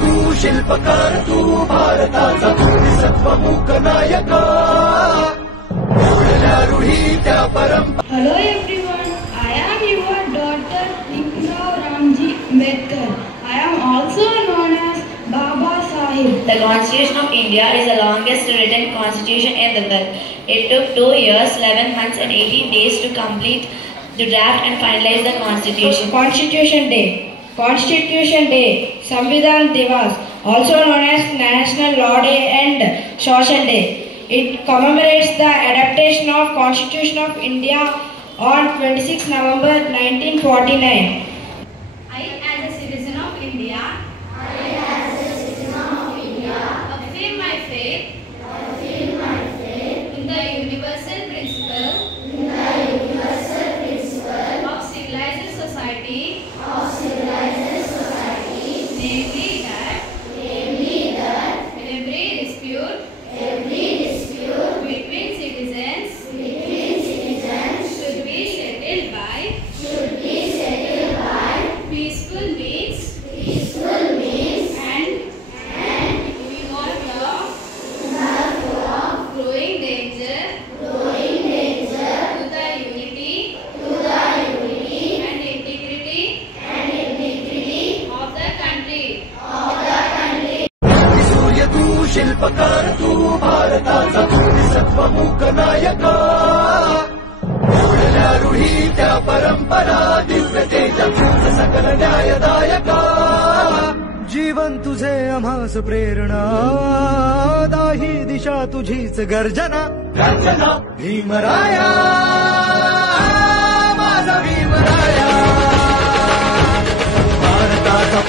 तू शिल्पकार तू भारताचा सत्वमुख नायक ओढल्या रूढी त्या परंपरा. Hello everyone, I am your daughter Bhimrao Ramji Ambedkar. I am also known as Baba Sahib. The Constitution of India is the longest written constitution in the world. It took 2 years, 11 months and 18 days to complete, to draft and finalize the Constitution. Constitution Day. Constitution Day, Samvidhan Divas, also known as National Law Day and Social Day. It commemorates the adaptation of Constitution of India on 26 November 1949. I, as a citizen of India, affirm my faith in the universal principle of civilized society, namely that every dispute between citizens should be settled by peaceful means and without growing danger to the unity and integrity of the country. सूर्य तू शिल्पकार तू भारताचा सत्वमुख नायक ओढल्या रूढी त्या परंपरा दिव्यतेच्या सकल न्यायदायक. जीवन तुझे आम्हास प्रेरणा दाही दिशा तुझीच गर्जना भीमराया माझा भीमराया भारताचा